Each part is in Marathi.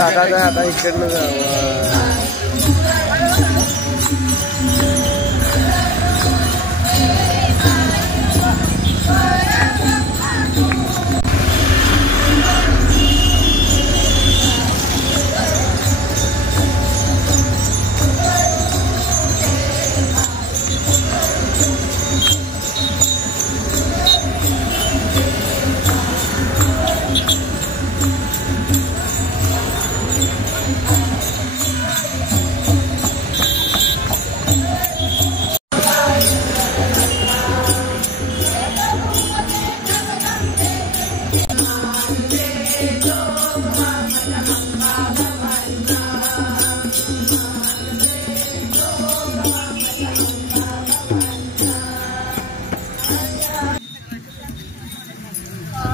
काका आता इकडनं जावं.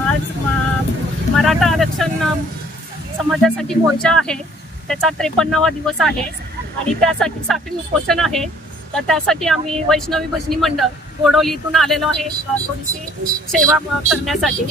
आज मराठा आरक्षण समाजासाठी मोर्चा आहे. त्याचा 53वा दिवस आहे आणि त्यासाठी साखळी उपोषण आहे. तर त्यासाठी आम्ही वैष्णवी भजनी मंडळ गोडवली इथून आलेलो आहे थोडीशी सेवा करण्यासाठी.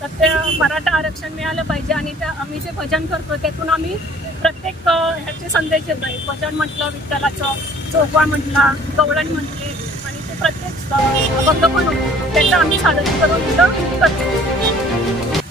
तर त्या मराठा आरक्षण मिळालं पाहिजे आणि त्या आम्ही जे भजन करतो त्यातून आम्ही प्रत्येक ह्याचे संदेश देतोय. भजन म्हटलं, विठ्ठलाचं जोगवा म्हटला, गवळण म्हटले आणि ते प्रत्येक अभंग म्हणून त्याचं आम्ही सादरीकरण करतो.